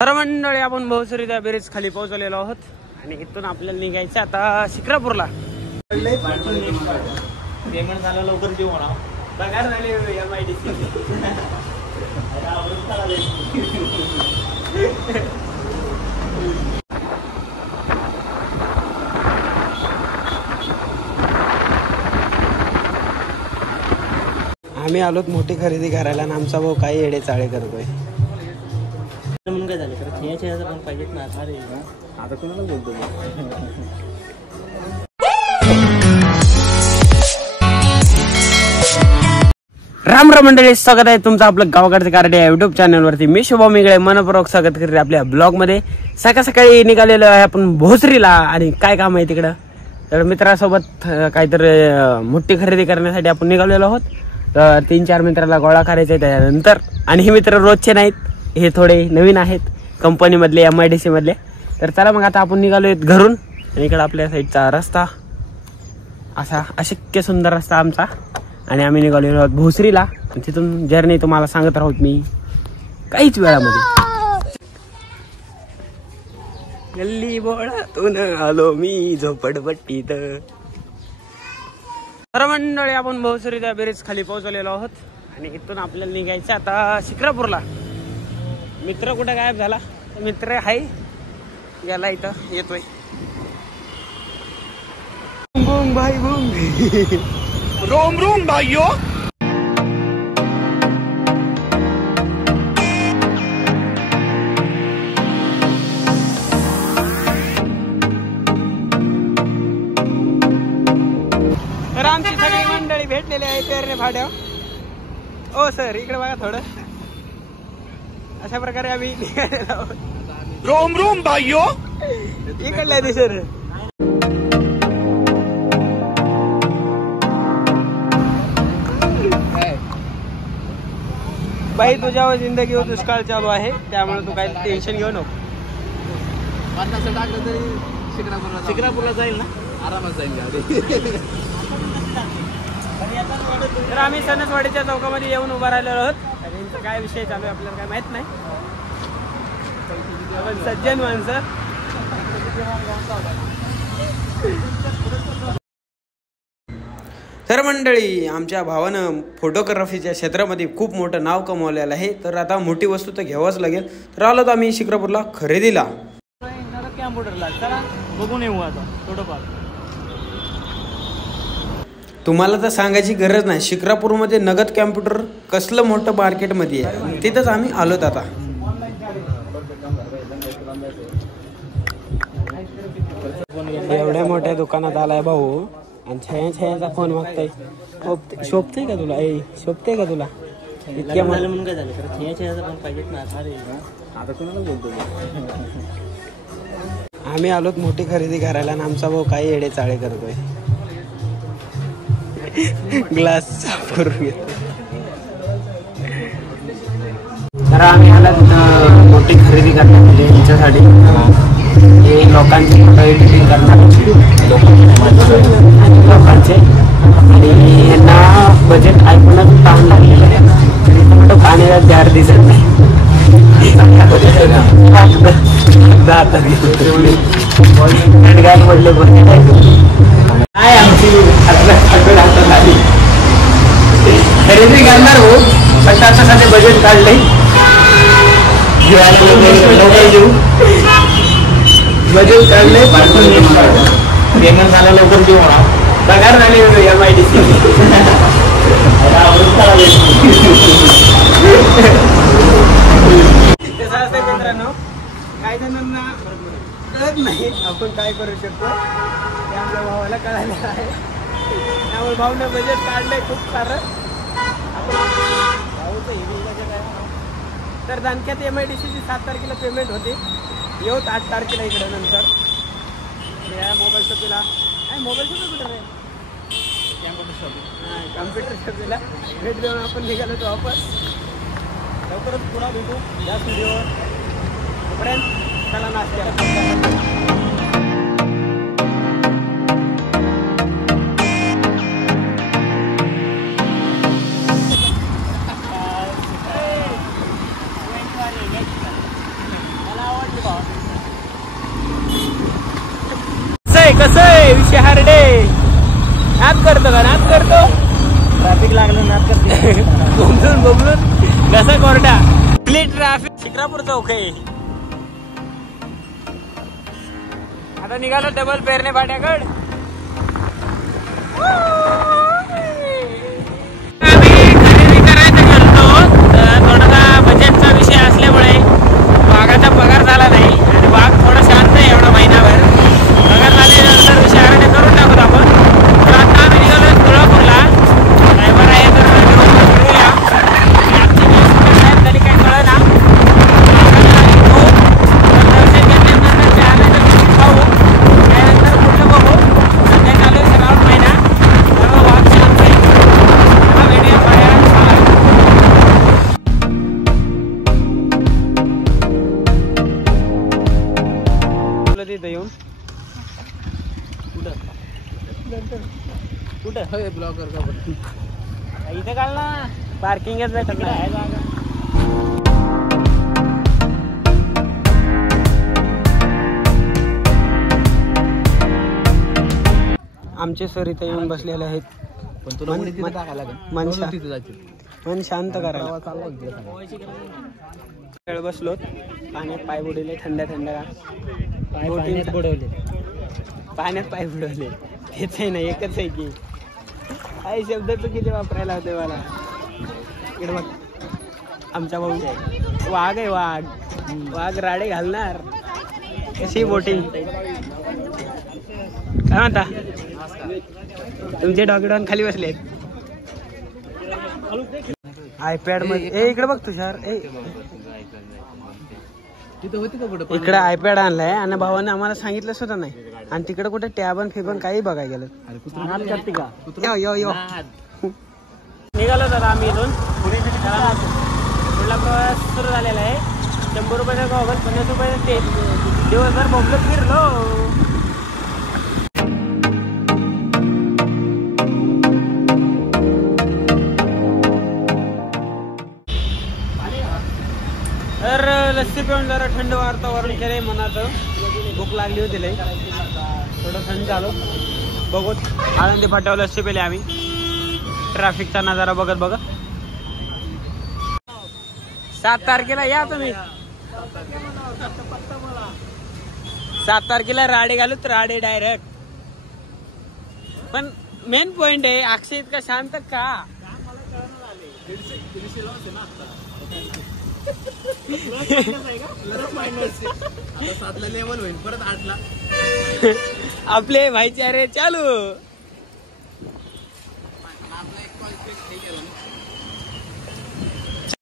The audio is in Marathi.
तर मंडळी आपण बहुसरी त्या ब्रिज खाली पोहोचलेलो आहोत आणि इथून आपल्याला निघायचं आता शिक्रापूरला. पेमेंट झालं लवकर देऊ म्हणा. पगार झाले MIDC. आम्ही आलोत मोठी खरेदी करायला आणि आमचा भाऊ काही येडे चाळे करतोय. म्हणून काय झालं तर खेळाच्या पण पाहिजेत ना. अरे आता कोणाला बोलतो. राम राम मंडळी, स्वागत आहे तुमचं आपलं गावाकडचं कार्ड या युट्यूब चॅनलवरती. मी शुभम मिगळे मनपूर्वक स्वागत करते आपल्या ब्लॉग मध्ये. सकाळ सकाळी निघालेलो आहे आपण भोसरीला. आणि काय काम आहे तिकडं तर मित्रासोबत काहीतरी मोठी खरेदी करण्यासाठी आपण निघालेलो आहोत. तर 3-4 मित्राला गोळा करायचा आहे त्यानंतर. आणि हे मित्र रोजचे नाहीत, हे थोडे नवीन आहेत कंपनी मधले MIDC मधले. तर चला मग आता आपण निघालोय घरून. आणि इकडे आपल्या साईडचा रस्ता असा अशक्य सुंदर रस्ता आमचा. आणि आम्ही निघालेलो आहोत भोसरीला. तिथून जर्नी तुम्हाला सांगत राहूत मी काहीच वेळामध्ये. गल्ली बोळातून आलो मी झोपडपट्टीत. तर मंडळी आपण भोसरी त्या ब्रिज खाली पोहोचलेलो आहोत आणि इथून आपल्याला निघायचं आता शिक्रापूरला. मित्र कुठे गायब झाला? मित्र आहे गेला, इथं येतोय. बूम भाई बूम. रोम रोम भाइयों. तर आमची सगळी मंडळी भेटलेली आहे पेरणे फाट्यावर. ओ सर इकडे बघा थोडं. अशा प्रकारे आम्ही निघालेलो आहोत. रोम रोम भाइयों. इकडल्या दिशेने भाई तुझ्यावर जिंदगीवर दुष्काळ चालू आहे, त्यामुळे तू काही टेन्शन घेऊ नको. टाकलं तरी शिक्रापूरला जाईल ना, आरामात जाईल गाडी. तर आम्ही सणसवाडीच्या चौकामध्ये येऊन उभा राहिलेलो आहोत. यांचा काय विषय चालू आहे आपल्याला काय माहित नाही. आपण सज्जन माणसं. तर मंडळी आमच्या भावानं फोटोग्राफीच्या क्षेत्रामध्ये खूप मोठं नाव कमवलेलं आहे. तर आता मोठी वस्तू तर घ्यावाच लागेल. तर आलो तर आम्ही शिक्रापूरला खरेदीला. कॅम्प्युटरला चला बघून येऊ आता थोडंफार. तुम्हाला तर सांगायची गरज नाही, शिक्रापूरमध्ये नगद कॅम्प्युटर कसलं मोठं मार्केटमध्ये आहे. तिथंच आम्ही आलोत आता. एवढ्या मोठ्या दुकानात आलाय भाऊ आणि छायाचा फोन मागताय. शोभतय का तुला? शोभतय का तुला? इतक्या म्हणून काय झालं तर छायाचा पण पाहिजेत ना. अरे आता कोणाला बोलतो. आम्ही आलोत मोठी खरेदी करायला आणि आमचा भाऊ काही येडे चाळे करतोय. ग्लास करून घेतो. तर आम्ही आलात मोठी खरेदी करण्यासाठी यांच्यासाठी. हे लोकांचे फोटो एडिटिंग करणार लोकांचे. आणि यांना बजेट ऐकूनच ताण लागलेलं आहे. फोटो पाण्याला जार दिसत नाही. पडले काय आमची खरेदी करणार हो. पण त्याच्यासाठी बजेट काढले. बजेट काढले. पेमेंट झालं लवकर देऊ म्हणा. पगार झाले MIDC. कसं असतं मित्रांनो, काही जणांना कळत नाही आपण काय करू शकतो. ते आमच्या भावाला कळायला आहे. त्यामुळे भाऊने बजेट काढलंय खूप सारं. भाऊचं तर दानक्यात MIDCची 7 तारखेला पेमेंट होते. येऊत 8 तारखेला इकडे नंतर. या मोबाईल शॉपीला काय मोबाईल शॉपी कुठं आहे? कम्प्युटर शॉपीला भेट देऊन आपण निघालो तो वापस. लवकरच पुन्हा भेटू याच व्हिडिओवर. तोपर्यंत चला नाश्ता. कसं आहे विषय हार्डे नाद करतो का नाद करतो ट्रॅफिक लागलं नाद करते बोंबलून बोंबलून कसा कोरडा ट्रॅफिक शिक्रापूर चौक आहे आता निघालो डबल पेरणे फाट्याकड आम्ही खरेदी करायचं गेलतो थोडासा बजेटचा विषय असल्यामुळे वाघाचा पगार झाला नाही आणि वाघ थोडा शांत आहे एवढा महिनाभर पगार झाल्यानंतर विषय आरडे करून टाकूत आपण तर आता आम्ही निघालो तुळापूरला ड्रायव्हर आहे तर मिळूया तरी काय कळलं ना दर्शन घेतल्यानंतर त्यानंतर पाहू त्यानंतर कुठलं बघू सध्या चालू आहे श्रावण महिना सर्व वाघ शांत आहे भेटूया पर्याय तिथं येऊन कुठं ब्लॉगर का इथं काल ना पार्किंगच भेटत नाही जागा आमचे सर इथे येऊन बसलेले आहेत पण तुला मन शांत करायला खेळ बसलो पाण्यात पाय बुडवले थंड थंड पाण्यात पाय बुडवले तेच आहे ना एकच आहे की काही शब्द तर किती वापरायला होते मला इकडे बघ आमचा भाऊ वाघ आहे वाघ वाघ राडे घालणार कशी बोटिंग काय म्हणता तुमचे डॉक्युमेंट खाली बसले आयपॅड मध्ये इकडे बघ तुषार इकडे आयपॅड आणलाय आणि भावाने आम्हाला सांगितलं सुद्धा नाही आणि तिकडे कुठे टॅबन फेबन काही बघायला गेलं निघालो दादा आम्ही इथून पुढला प्रवास सुरू झालेला आहे 100 रुपयाचा गॉगल 50 रुपयाचा तेल दिवसभर बोंबलत फिरलो तर लस्सी पिऊन जरा थंड वातावरण केलंय मनाचं भूक लागली होती लई थोडं थंड झालो बघत आळंदी फाट्यावर लस्सी पेले आम्ही ट्रॅफिकचा नजारा बघत बघत 7 तारखेला या तुम्ही 7 तारखेला राडे घालूत राडे डायरेक्ट पण मेन पॉइंट आहे अक्षय इतका शांत का लेवल होईल परत 8ला आपले भाईचारे चालू